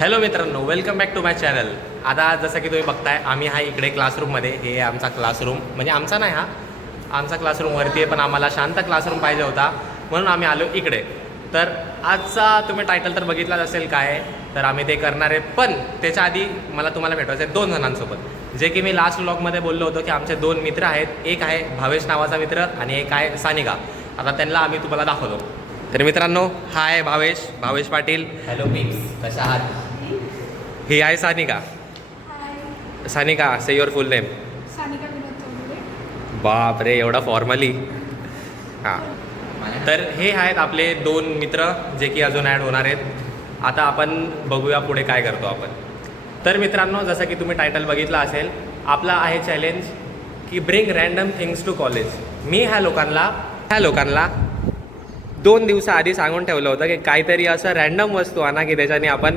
Hello मित्रांनो, welcome back to my channel. आता जसं की तुम्ही बघताय, आम्ही हा इकडे क्लासरूममध्ये. हे आमचा क्लासरूम, म्हणजे आमचा नाही, हा आमचा क्लासरूम वरती आहे, पण आम्हाला शांत क्लासरूम पाहिजे होता म्हणून आम्ही आलो इकडे. तर आजचा तुम्ही टायटल तर बघितलाच असेल काय आहे, तर आम्ही ते करणार आहे. पण त्याच्या आधी मला तुम्हाला भेटवायचं आहे 2 जणांसोबत, जे की मी लास्ट व्लॉगमध्ये बोललो होतो की आमचे 2 मित्र आहेत. एक आहे भावेश नावाचा मित्र आणि एक आहे सानिका. आता त्यांना आम्ही तुम्हाला दाखवतो. तर मित्रांनो, हा आहे भावेश पाटील. हॅलो मिक्स, कशा आहात? ही आहे Sanika. Sanika, say your full name. Sanika Vinod Chaudhari. बाप रे, एवढा फॉर्मली. हां, तर हे आहेत आपले 2 मित्र जे की अजून ॲड होणार आहेत. आता आपण बघूया पुढे काय करतो आपण. तर मित्रांनो, जसं की तुम्ही टायटल बघितला असेल, आपला आहे चॅलेंज की bring random things to college. मी ह्या लोकांना 2 दिवसाआधी सांगून ठेवलं होतं की काहीतरी असं रँडम वस्तू आणा की त्याच्याने आपण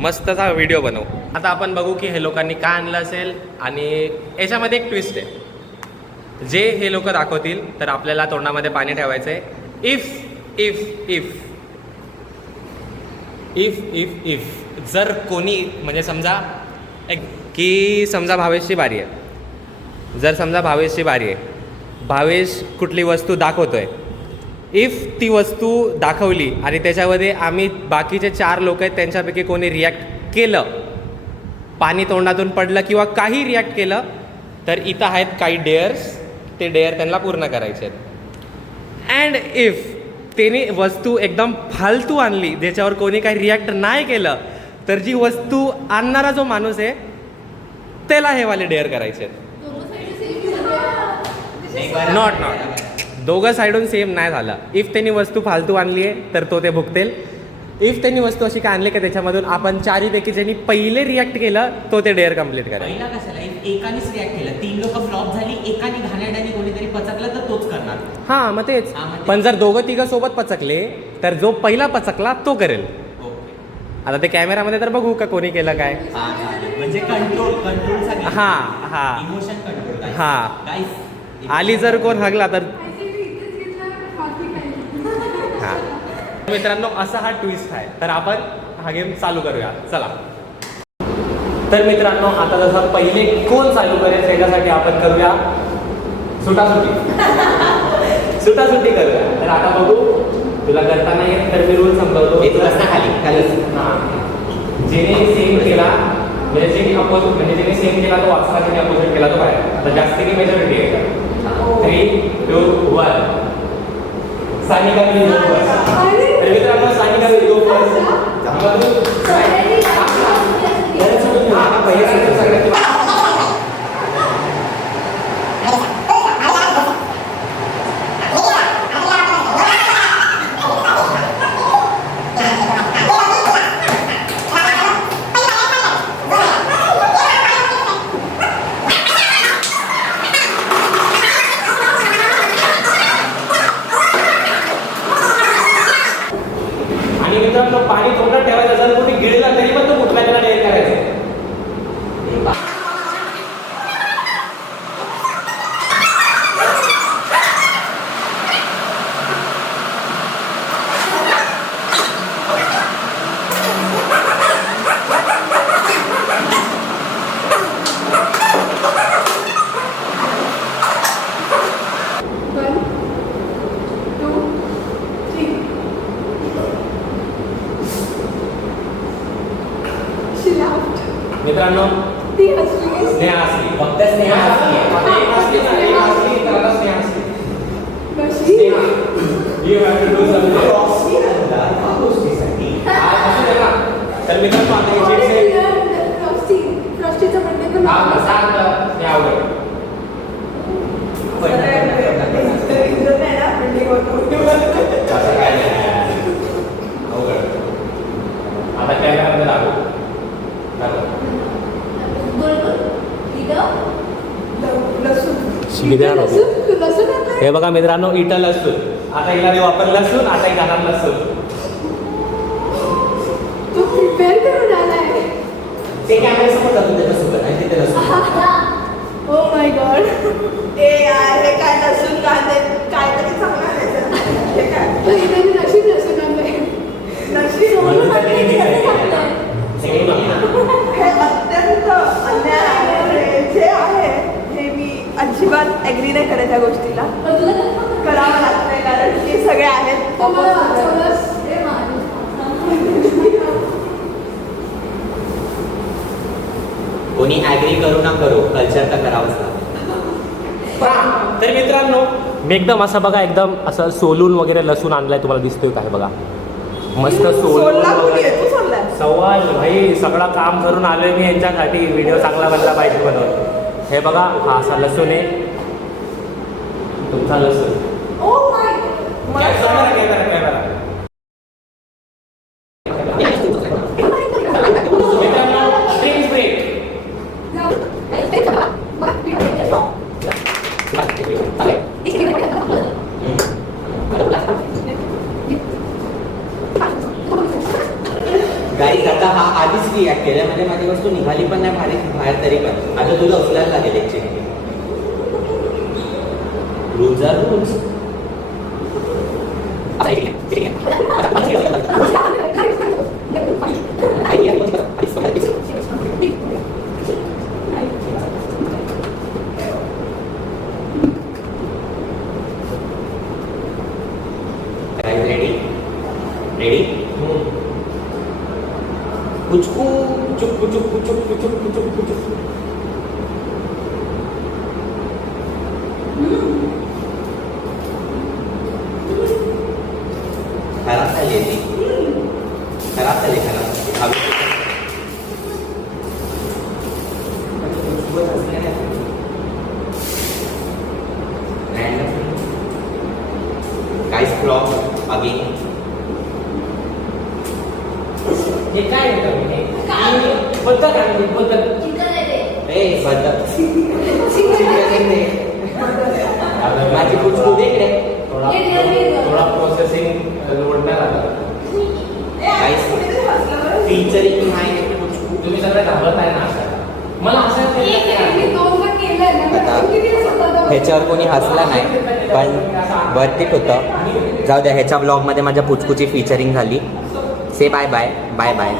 मस्तचा व्हिडिओ बनवू. आता आपण बघू की हे लोकांनी काय आणलं असेल. आणि याच्यामध्ये एक ट्विस्ट आहे. जे हे लोक दाखवतील तर आपल्याला तोंडामध्ये पाणी ठेवायचं आहे. इफ जर कोणी, म्हणजे समजा समजा भावेशची बारी आहे. जर समजा भावेशची बारी आहे, भावेश कुठली वस्तू दाखवतोय. इफ ती वस्तू दाखवली आणि त्याच्यामध्ये आम्ही बाकीचे 4 लोक आहेत, त्यांच्यापैकी कोणी रिॲक्ट केलं, पाणी तोंडातून पडलं किंवा काही रिॲक्ट केलं, तर इथं आहेत काही डेअर्स. ते डेअर त्यांना पूर्ण करायचे आहेत. अँड इफ त्याने वस्तू एकदम फालतू आणली, ज्याच्यावर कोणी काही रिॲक्ट नाही केलं, तर जी वस्तू आणणारा जो माणूस आहे त्याला हे वाले डेअर करायचे आहेत. नॉट दोघं साईडून सेम नाही झालं. इफ त्यांनी वस्तू फालतू आणली आहे तर तो ते भुगतेल. इफ त्यांनी वस्तू अशी काय आणली का त्याच्यामधून आपण 4पैकी ज्यांनी पहिले रिॲक्ट केलं तो ते डेअर कम्प्लीट करेल. पहिला कशाला, एकानेच रिॲक्ट केलं, 3 लोक फ्लॉप झाली, एकाने घाणेरड्याने कोणीतरी पचकलं तर तोच करणार. हां, मग तेच. पण जर दोघं तिघं सोबत पचकले तर जो पहिला पचकला तो करेल. आता ते कॅमेरामध्ये तर बघू का कोणी केलं काय. म्हणजे कंट्रोल हां इमोशन कंट्रोल. हां, आली जर कोण हगला तर. हां मित्रांनो, असा हा ट्विस्ट आहे. तर आपण हा गेम चालू करूया, चला. तर मित्रांनो, आता जसं पहिले कोण चालू करेल त्याच्यासाठी आपण करूया सुटासुटी करूया. तर आता बघू, तुला करताना येत तर मी रूल समजावतो. खाली जेने सेम केला, म्हणजे जेने अपोजिट, म्हणजे जेने सेम केला तो वाचला, जेने अपोजिट केला तो बाहेर. आता जास्तीने मेजॉरिटी आहे का? 3, 2, 1. Sanika will go first. तर मित्रांनो, सानिका will go first. आणि मित्रांनो, पाणी तोंडात ठेवायचं, जर कोणी गिळला तरी पण तो कुठला त्याला डेअर करायचं. मित्रांनो, स्नेहा असली, फक्त स्नेहा असली आहे. आता एक असली ना, एक असली तर आता स्नेहा असली. Sneha, you have to do something. असू दे ना. तर मित्रांनो, आता हे चिप्स आहे. हा, सांग स्नेहा अवघड. असं काय नाही. अवघड. आता कॅमेरामध्ये लागू. हे बघा मित्रांनो, इथं लसूण. आता हिला मी वापर लसूण, आता घालणार लसूण. तू प्रिपेअर करून आलाय. ते कॅमेऱ्यासमोर जातो त्याच्यासोबत आणि तिथे लसूण. Oh my God. ए यार, हे काय लसूण काहीतरी चांगलं आहे. हे काय नशीब लसूण आणलंय. नशीब म्हणून तर किती दिवस आहे. कोणी ॲग्री करू ना करू, कल्चर तर करावंच लागतं. तर मित्रांनो मी एकदम असं बघा एकदम असं सोलून वगैरे लसूण आणलाय, तुम्हाला दिसतोय काय बघा, मस्त सोलून सोडला कोणी वगैरे. आहे? तू सोडलाय? सवाल भाई सगळं काम करून आलोय मी यांच्यासाठी, व्हिडिओ चांगला बनला पाहिजे म्हणून. हे बघा हा असा लसूण आहे, तुमचा लसूण. ओ माय मला कॅमेरा. मित्रांनो ड्रिंक्स ब्रेक. गाईज आता हा आधीच रिॲक्ट केला, म्हणजे माझी वस्तू निघाली पण नाही बाहेर तरी पण आता तुला उचलायला लागेल एकचे rules are rules. Ready ready कुचकू चुप चुप चुप चुप चुप चुप. खराब झाली ती, खराब झाली खराब. Guys flop again. हे काय बद्दल ए बदल माझी कुचकू देख रे. थोडा प्रोसेसिंग लोड नाही लागला. गाइस फीचरिंग नाही कुचकू. तुम्ही सगळं घाबरत आहे ना अशाला. मला असं ह्याच्यावर कोणी हसला नाही पण वर्थित होतं. जाऊ द्या, ह्याच्या ब्लॉगमध्ये माझ्या पुचकूची फीचरिंग झाली. से बाय बाय बाय बाय.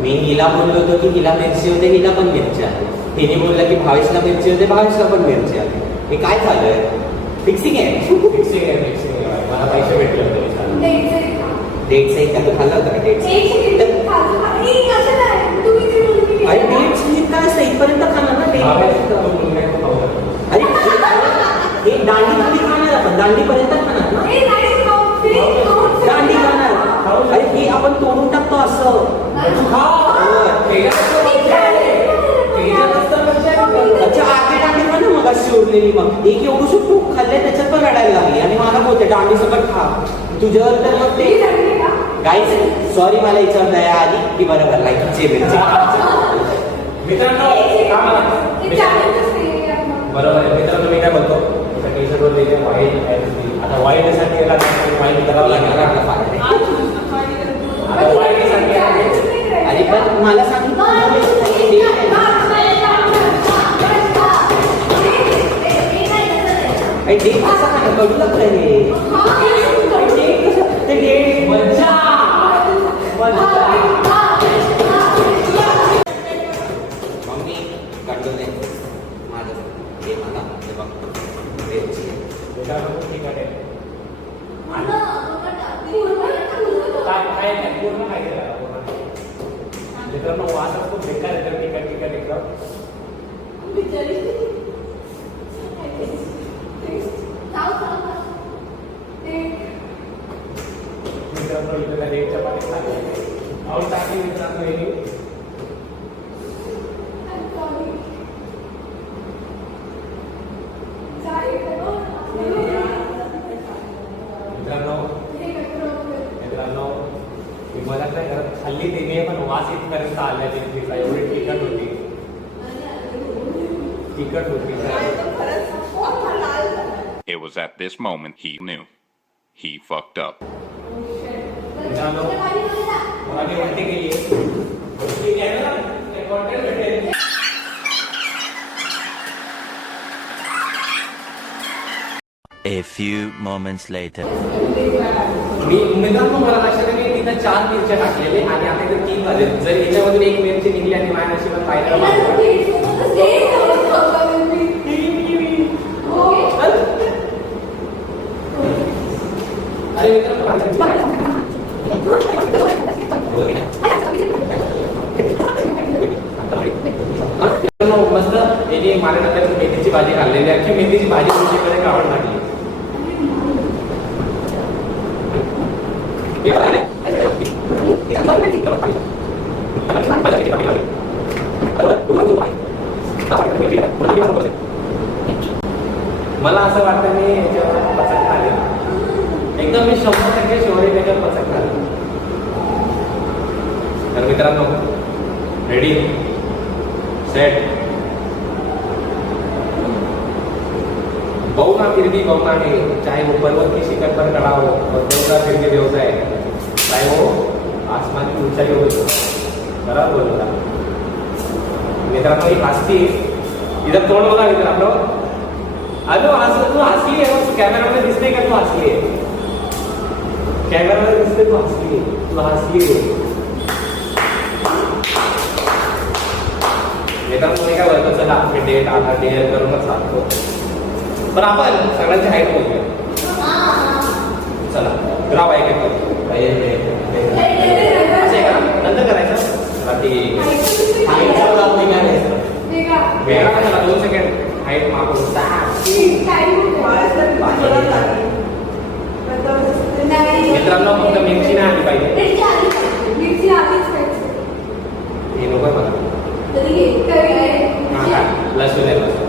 मी हिला बोललो होतो की हिला मिरची होते, हिला पण मिरची आहे. हिने बोलला की भावेशला मिरची होते, भावेशला पण मिरची आहे. हे काय चालू आहे? फिक्सिंग आहे. मला पैसे भेटले होते. डेट्स आहे का? तू खाल्ला होता का डेट्स? अरे डेट्स काय असतं इथपर्यंत खाणार ना डेट. अरे हे दांडी दांडी खाणार आपण, दांडीपर्यंत खाणार ना. दांडी खाणार. अरे हे आपण तोडून टाकतो असं. अच्छा आधी दांडी पण ना मग अशी उरलेली, मग एक एवढू सुटू खाल्ले त्याच्यात पण रडायला लागली आणि मला बोलते दांडी सकट खा तुझ्यावर. तर मग ते गाईज सॉरी, मला याच्यावर दया आली की बरोबर लाईकचे मिरची. मित्रांनो बरोबर आहे. मित्रांनो मी काय बोलतो, टी शर्टवर लिहिले वाईट. आता वाईटसाठी याला वाईट करावं लागणार आपला. आता वाईटसाठी अरे पण मला सांगितलं डेट कसा काय कडू लागतं हे. ते डेट मज्जा मम्मी कंट्रोल दे माझं हे मला हे बघतो ठीक आहे. काय पूर्ण काय केलं मित्रांनो, वासच खूप बेकार येतं. ठीक आहे एकदम. मित्रांनो इथे त्या डेटच्या पाणी खाली आवड टाकली मित्रांनो हे. मित्रांनो मी मदत नाही करत, खाल्ली तिने पण वास इथपर्यंत आल्या तिला. एवढी तिखट होती. It was at this moment he knew. He fucked up. मित्रांनो मला मी उलटी केली A few moments later. मी मित्रांनो मला लक्षात आहे मी तिथं 4 मिरच्या टाकलेले आणि आता इथे 3 वाजले. जर याच्यामधून एक मिरची निघली आणि माझ्या नशिबात पाहिलं अरे मित्रांनो मस्त याने माझ्यानंतर मेथीची भाजी खाल्लेली आहे की मेथीची भाजी तुमच्याकडे काढून टाकली. मला असं वाटतं मी याच्यावर पचक खाले एकदम मी 100% शोरी त्याच्यावर पचक खाले. तर मित्रांनो रेडी सेट बहुना फिर भी बहुना है चाहे वो पर्वत की शिखर पर खड़ा हो और बहुना फिर भी व्यवसाय चाहे वो आसमान की ऊंचाई हो. बराबर बोलता मित्रांनो ही हसती इधर तोंड बघा मित्रांनो. अरे तू हसली आहे कॅमेरामध्ये दिसते का तू हसली आहे कॅमेरामध्ये दिसते तू हसली तू हसली आहे. मित्रांनो मी काय बोलतो चला आपले डेट आता डेअर करूनच सांगतो पण आपण सगळ्यांची हाईट बोलूया. चला ग्राव आहे का असं आहे का नंतर करायचं बाकी वेगळा कशाला 2 सेकंड हाईट मागून मित्रांनो फक्त मिरची नाही आली पाहिजे हे नको मला लसूण आहे लसूण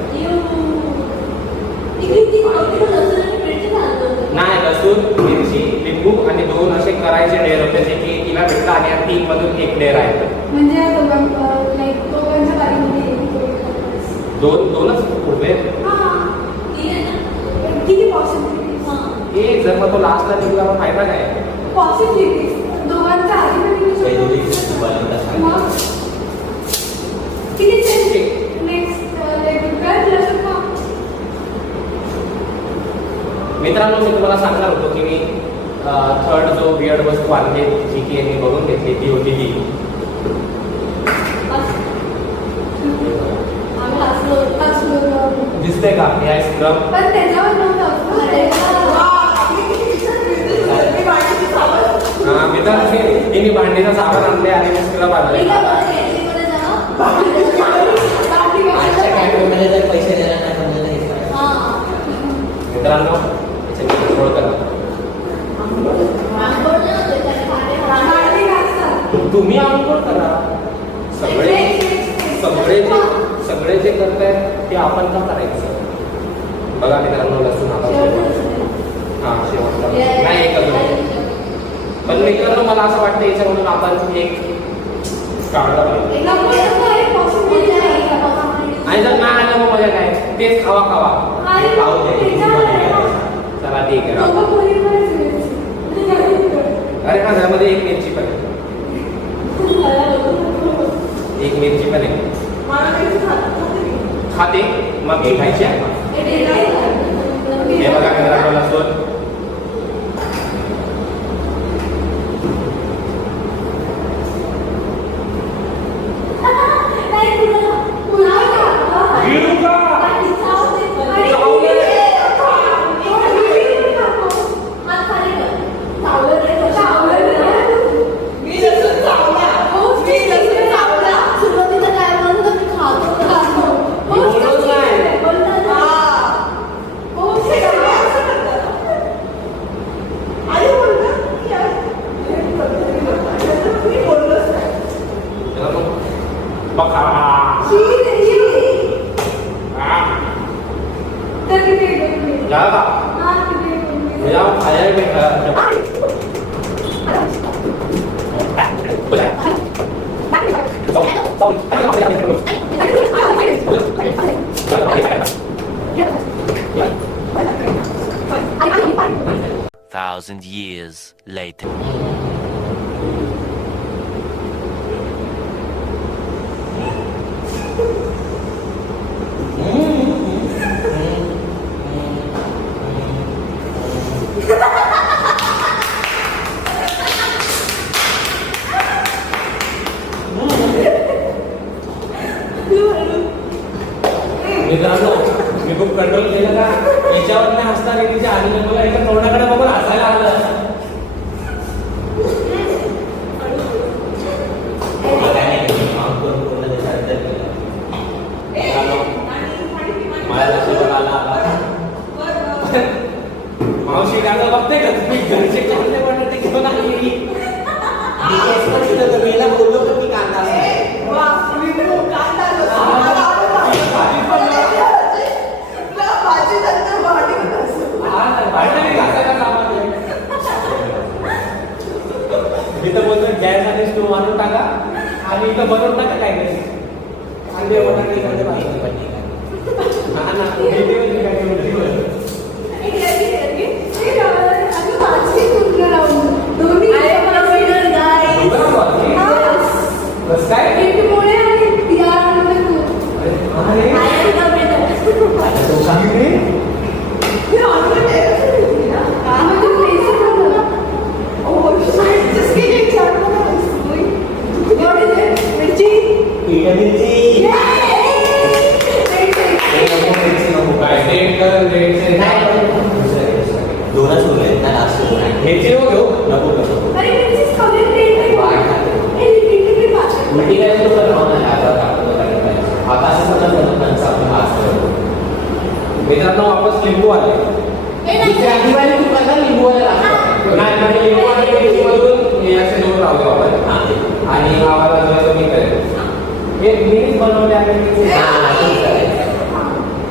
नाही लसूण मिरची लिंबू आणि 2 असे करायचे डेअर होते जे की तिला भेटला आणि या 3 मधून एक डेअर आहे म्हणजे दोघांच्या बारीमध्ये दोनच उभे किती पॉसिबिलिटी हे जर मग तो लास्टला निघला मग फायदा काय पॉसिबिलिटी दोघांच्या आधी किती मित्रांनो मी तुम्हाला सांगणार होतो की मी थर्ड जो बियर्ड वस्तू आणली जी की यांनी बघून घेतली ती होती ही दिसते का हे आहे स्क्रब. पण त्याच्यावर हा मित्रांनो मी भांडीचा साबण आणले आणि मी स्क्रब आणले. पैसे देणार नाही मित्रांनो कंट्रोल करा. तुम्ही आंघोळ करा सगळे सगळे जे सगळे जे करतायत ते आपण का करायचं. बघा मित्रांनो लसूण आता हा शेवटचा नाही एक अजून पण मित्रांनो मला असं वाटतं याच्यामधून आपण एक काढला पाहिजे आणि जर नाही आलं मग मजा काय तेच खावा खाऊ दे. चला ठीक आहे अरे हा त्यामध्ये एक मिरची पण एक मिरची पण आहे खाते मग हे खायची आहे. हे बघा मित्रांनो लसूण Thousand years later. मित्रांनो मी खूप कंट्रोल केलं का याच्यावर नाही हसणार आहे तिच्या आधी मला एका तोंडाकडे बघून हसायला आलं. मला लक्षात आला मावशी गाणं बघते का तुम्ही घरचे कांदे बटाटे घेऊन आली. वेळेला बोललो तर मी कांदा इथं बोलतो गॅस आणि स्टोव आणून टाका आणि इथं बनवून टाका काय नाही कांदे बटाटे कांदे भाजी हा ना बस काय दोनच बोलले ना लास्ट ह्याची हो घेऊ नको आता असं मित्रांनो वापस लिंबू आले तू कसा लिंबू नाही म्हणजे लिंबू आणि मिरचीमधून हे असे दोन राहतो आपण आणि आम्हाला जो मी करेल हे मीच बनवले आणि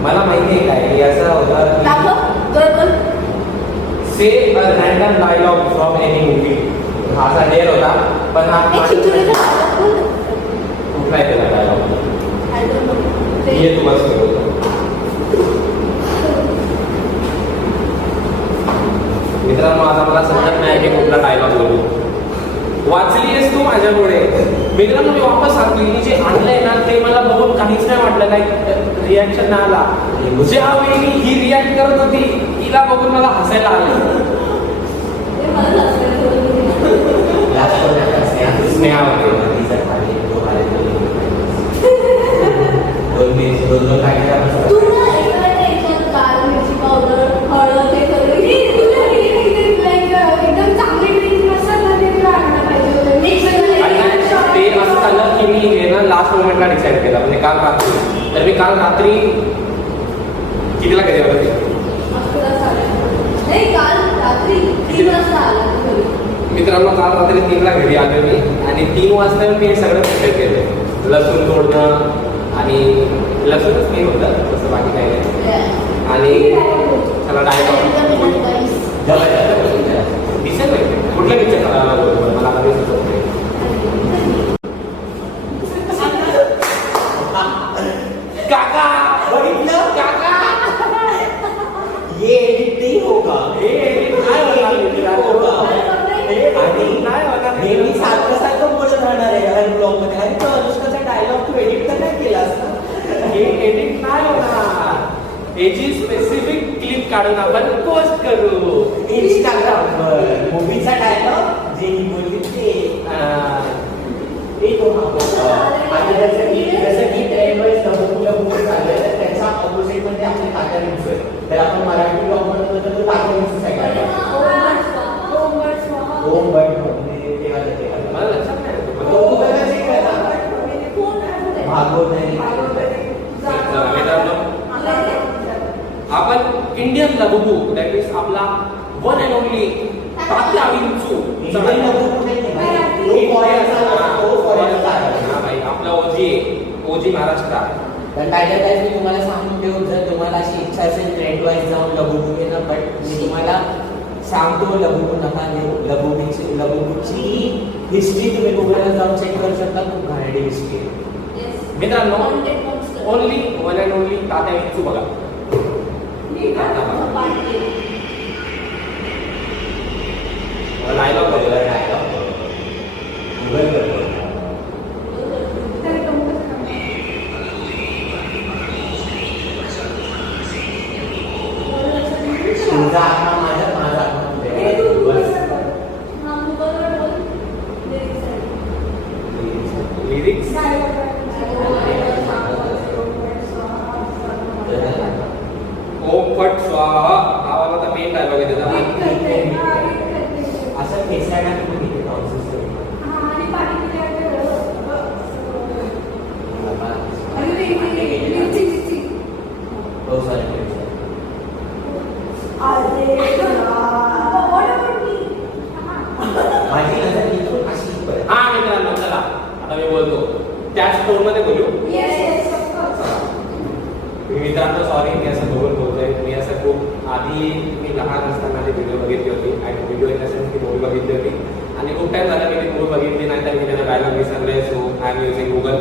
मला माहिती आहे काय असं होतं say a random dialogue from any movie हा असा डेअर होता पण हा कुठला आहे त्याला डायलॉग ये तू मस्त बोलतो. मित्रांनो आता मला समजत नाही की कुठला डायलॉग बोलू. वाचली आहेस तू माझ्यामुळे. मित्रांनो मी वापस सांगतो मी जे आणलंय ना ते मला बघून काहीच नाही वाटलं काही रिॲक्शन नाही आला. ज्यावेळी ही रिॲक्ट करत होती तिला बघून मला हसायला आलं. स्नेहा ते असं झालं की मी हे ना लास्ट मोमेंटला डिसाईड केलं म्हणजे काल रात्री. तर मी काल रात्री कितीला कधी होते मित्रांनो काल रात्री 3ला घरी आलो मी आणि 3 वाजता मी हे सगळं प्रिपेअर केलं. लसूण तोडणं आणि लसूणच नाही होतं तसं बाकी काही नाही. आणि त्याला डायरेक्ट दिसेल नाही कुठलं पिक्चर मला आता दिसत होते. काका बघितलं काका ये एडिट नहीं होगा आणि मी सारखं बोलत राहणार आहे हर ब्लॉग मध्ये. अरे तो अनुष्काचा डायलॉग तू एडिट तर नाही केलास ना. हे एडिट नाही होणार. याची स्पेसिफिक क्लिप काढून आपण पोस्ट करू इंस्टाग्रामवर मूवीचा डायलॉग जे मी बोलली ते तो आणि जसं की ट्रेंडवाईज लबू चाललंय तर त्याच्या ऑपोजिट मध्ये आपले काका आहे. तर आपण मराठी ब्लॉग म्हणतो तर तो काका आहे. ओम बट मला लक्षात नाही. भागवत नाही. आपण इंडियन लबुबू दॅट इज आपला वन अँड ओनली तात्या विंचू आपला ओजी महाराष्ट्र. तर काय मी तुम्हाला सांगून ठेवू जर तुम्हाला अशी इच्छा असेल ट्रेंड वाईज जाऊन लबुबू घेणं बट मी तुम्हाला सांगतो लबुबू नका घेऊ. लबुबूची हिस्ट्री तुम्ही गुगलला जाऊन चेक करू शकता. खूप घाणेरडी हिस्ट्री आहे. मित्रांनो ओनली वन अँड ओनली तात्या विंचू बघा. डायलॉग तुमचा आत्मा माझा आत्मा लिरिक्स ह्याच टोनमध्ये बोलू. Yes yes of course. मित्रांनो सॉरी मी असं बघून बोलतोय. मी असं खूप आधी मी लहान असताना ती व्हिडिओ बघितली होती आणि व्हिडिओ इन द सेन्स ती मूवी बघितली होती आणि खूप टाइम झाला मी ती मूवी बघितली नाही तर मी त्याला डायलॉग विसरले. So I am using Google.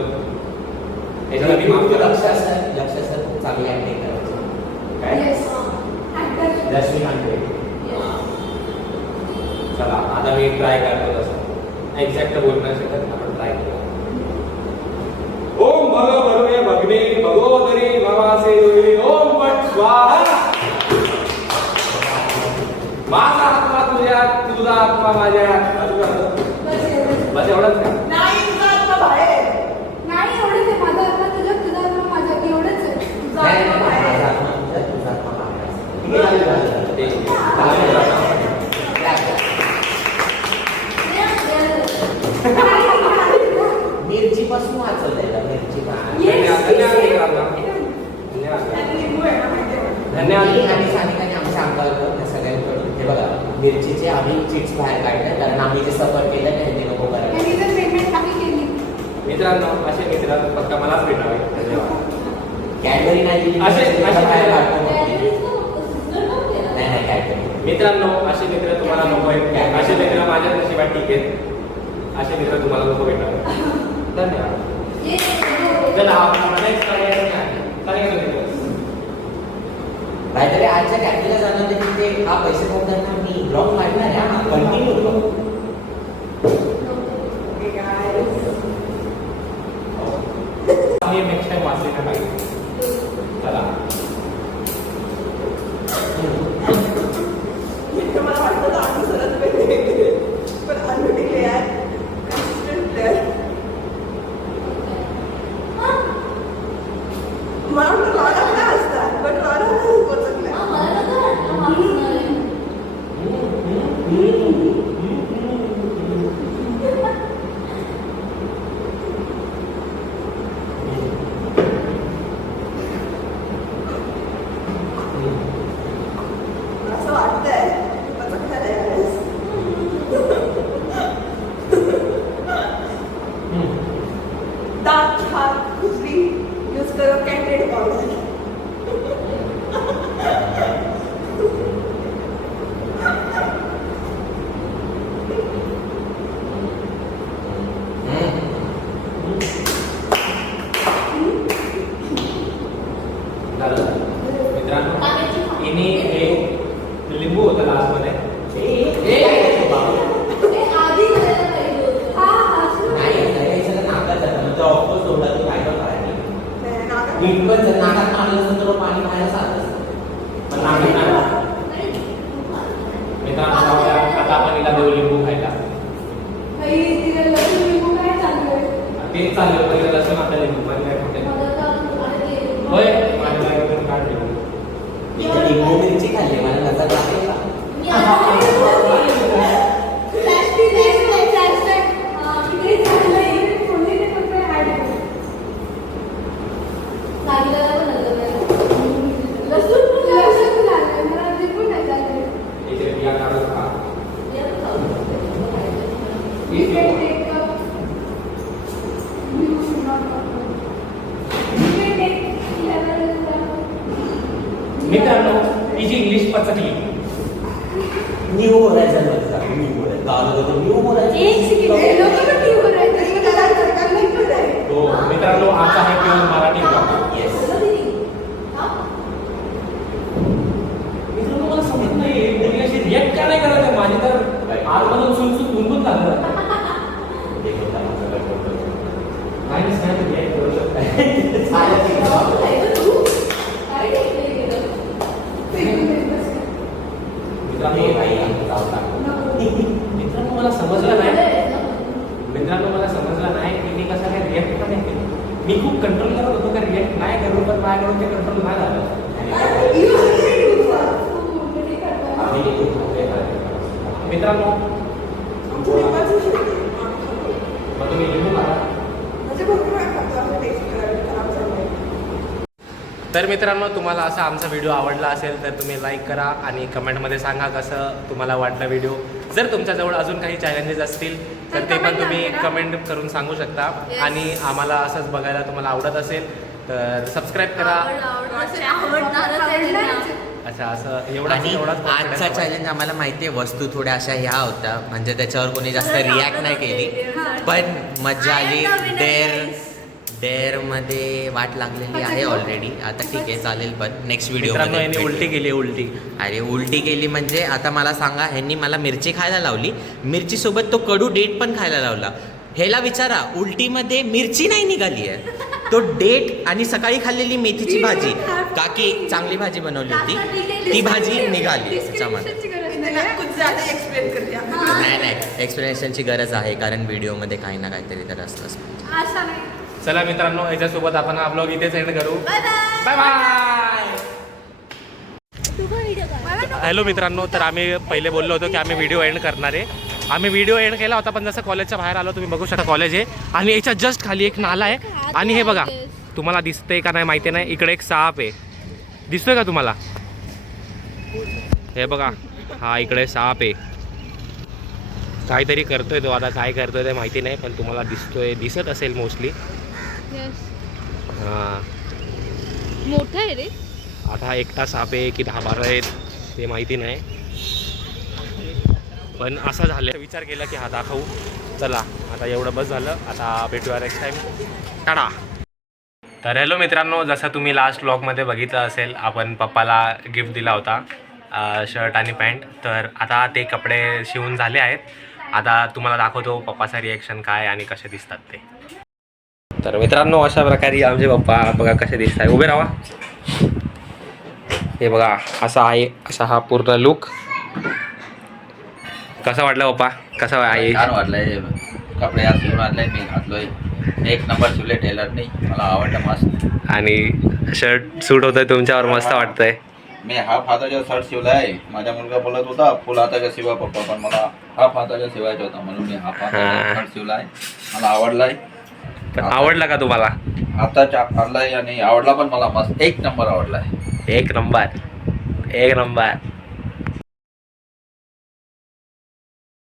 याच्याला मी माफ केलं. लक्ष असतं खूप चांगली ऍक्टिंग करायची. काय येस ऍक्टर. रश्मी मांडरे. चला आता मी ट्राय करतो तसं एक्झॅक्ट बोलणं शकत आपण ट्राय करू. ओम भग भगवे भगवे भगोदरी भवासे देवी ओम पट स्वाहा. माझा आत्मा तुझ्यात तुझा आत्मा माझ्यात. बस एवढंच का? नाही तुझा आत्मा बाहेर. नाही एवढंच आहे. माझा आत्मा तुझ्यात तुझा आत्मा माझ्यात एवढंच आहे. तुझा नाही, आत्मा नाही, बाहेर. माझा आत्मा तुझ्यात, तुझा आत्मा माझ्यात. तुम्ही आले झालं. ठीक आहे. मिरची पासून वाचवलेलं मिरची आणि लिंबू आहे ना माहिती आहे. धन्यवाद. आणि सानिकाने आमच्या अंगावर त्या सगळ्यांकडून हे बघा मिरचीचे आम्ही चिप्स बाहेर काढले कारण आम्ही जे सफर केलं त्यांनी नको करायला. आणि जर पेमेंट बाकी केली मित्रांनो असे मित्र फक्त मलाच भेटावे. धन्यवाद. कॅडबरी नाही दिली, असे- बाहेर असे- काढतो मग ते. नाही नाही कॅडबरी मित्रांनो असे मित्र तुम्हाला नको आहेत. असे मित्र माझ्या नशिबात ठीक आहेत. असे मित्र तुम्हाला नको भेटावे. धन्यवाद. चला आपण नेक्स्ट काहीतरी आजच्या कॅफेला जाणार नाही तिथे हा पैसे मोजताना मी ब्लॉग मारणार आहे हा कंटिन्यू ब्लॉग. हे काय? मी नेक्स्ट टाइम वाचले का पाहिजे. चला मित्र मला वाटतं तर आम्ही सरत पाहिजे पण आम्ही टिकले यार कन्सिस्टंट प्लेअर. मला वाटतं लॉला काय असतात पण लॉला नाही पोचत नाही. असं वाटतंय पचकणार आहे यावेळेस. दात हात खुजली यूज करो कॅन्डेड पावडर. झालं. मित्रांनो इनी एक लिंबू होतं लास्टमध्ये. आधी करायला पाहिजे होतं. हा असं नाही नाही सगळं नाकात जातं म्हणजे ऑफकोर्स तोंडात तू काय करायला नाही, नाका- मीठ पण जर नाकात मारलं असतं तर पाणी बाहेर जात असतं. पण आम्ही नाही. मित्रांनो आता आपण हिला देऊ लिंबू खायला. बाई, तिला लसूण लिंबू काय चाललंय? तेच चाललं पहिलं लसूण आता लिंबू पण काय होते. मला तर आणि ते- होय माझ्या बायकोने काढ लिंबू. इथे लिंबू मिरची खाल्ली मला नजर लागते का? मी आता प्लास्टिक आहे, प्लास्टिक. इकडे चाललंय, इकडे कोणी ते फक्त ऍड आहे. लागलेला पण नजर नाही. लसूण लागलं, मला ते पण नाही लागलं. इथे बिया काढून खा. You can take a you should not you can take level मित्रांनो तिची इंग्लिश पचकली. New horizon new horizon. एक सेकंड हे लोक पण टी हो रहे तरी मी त्याला सरकार नाही करत आहे. तो मित्रांनो आजचा आहे प्युअर मराठी ब्लॉग. येस. मित्रांनो मला समजत नाही मुली अशी रिॲक्ट का नाही करत आहे. माझी तर आजमधून सुनसून गुणगुण झालं. नाही रिॲक्ट करू शकत. मित्रांनो मला समजलं नाही. मित्रांनो मला समजलं नाही की मी कसं काय रिॲक्ट पण नाही केलं. मी खूप कंट्रोल करत होतो का रिॲक्ट नाही करू पण माझ्याकडून ते कंट्रोल नाही झालं. मित्रांनो आमच्या लिंबाचं शेती. मग तुम्ही लिंबू मारा. म्हणजे भरपूर वेळ खातो असं टेस्ट करायला खराब झालंय. तर मित्रांनो तुम्हाला असा आमचा व्हिडिओ आवडला असेल तर तुम्ही लाईक करा आणि कमेंटमध्ये सांगा कसं तुम्हाला वाटलं व्हिडिओ. जर तुमच्याजवळ अजून काही चॅलेंजेस असतील तर ते पण तुम्ही कमेंट करून सांगू शकता. आणि आम्हाला असंच बघायला तुम्हाला आवडत असेल तर सबस्क्राईब करा. अच्छा असं एवढाच आणि एवढाच आजचा चॅलेंज आम्हाला माहिती आहे, वस्तू थोड्या अशा ह्या होत्या, म्हणजे त्याच्यावर कोणी जास्त रिॲक्ट नाही केली, पण मजा आली. डेअर मध्ये वाट लागलेली आहे ऑलरेडी. आता ठीक आहे चालेल, पण नेक्स्ट व्हिडिओ मित्रांनो यांनी उलटी केली उलटी. अरे उलटी केली म्हणजे आता मला सांगा, ह्यांनी मला मिरची खायला लावली, मिरची सोबत तो कडू डेट पण खायला लावला. ह्याला विचारा उलटीमध्ये मिरची नाही निघाली आहे, तो डेट आणि सकाळी खाल्लेली मेथीची भाजी, काकी चांगली भाजी बनवली होती, ती भाजी निघाली त्याच्यामध्ये. कुछ ज्यादा एक्सप्लेन कर दिया. नाही एक्सप्लेनेशनची गरज आहे, कारण व्हिडिओमध्ये काही ना काहीतरी तर असतंच. आशा नाही. चला मित्रांनो याच्यासोबत आपण हा ब्लॉग इथेच एंड करू. Bye bye. Bye bye. तू पण व्हिडिओ कर. हॅलो मित्रांनो, तर आम्ही पहिले बोललो होतो की आम्ही व्हिडिओ एंड करणार आहे. आम्ही व्हिडिओ एंड केला होता, पण जसं कॉलेजच्या बाहेर आलो, तुम्ही बघू शकता कॉलेज आहे आणि याच्या जस्ट खाली एक नाला आहे. आणि हे बघा, तुम्हाला दिसतंय का नाही माहिती नाही, इकडे एक साप आहे, दिसतोय का तुम्हाला? हे बघा, हा इकडे साप आहे, काहीतरी करतोय तो. आता काय करतोय ते माहिती नाही, पण तुम्हाला दिसत असेल मोस्टली. हां, मोठा आहे रे. आता हा एकटा साप आहे की 10-12 आहेत ते माहिती नाही, पण असं झालं विचार केला की हा दाखवू. चला आता एवढं बस झालं, आता भेटूया नेक्स्ट टाईम. टाटा. तर हॅलो मित्रांनो, जसं तुम्ही लास्ट व्लॉगमध्ये बघितलं असेल, आपण पप्पाला गिफ्ट दिला होता, शर्ट आणि पॅन्ट. तर आता ते कपडे शिवून झाले आहेत. आता तुम्हाला दाखवतो पप्पाचा रिॲक्शन काय आणि कसे दिसतात ते. तर मित्रांनो अशा प्रकारे आमचे पप्पा बघा कसे दिसत आहे. उभे राहा. हे बघा असा आहे, असा हा पूर्ण लुक. कसा वाटला पप्पा? कसा आहे? छान वाटलंय. कपडे आज शिवून आणले, मी घातलोय. एक नंबर शिवले टेलरनी, मला आवडलं मस्त. आणि शर्ट सूट होतंय तुमच्यावर, मस्त वाटतंय. मी हाफ हाताचा शर्ट शिवलाय. माझा मुलगा बोलत होता फुल हाताचा शिवा पप्पा, पण मला हाफ हाताचा शिवायचा होता, म्हणून मी हाफ हाताचा शर्ट शिवलाय. मला आवडलाय. पण आवडला का तुम्हाला? हाताचा आणलाय आणि आवडला पण मला मस्त. एक नंबर आवडलाय. एक नंबर.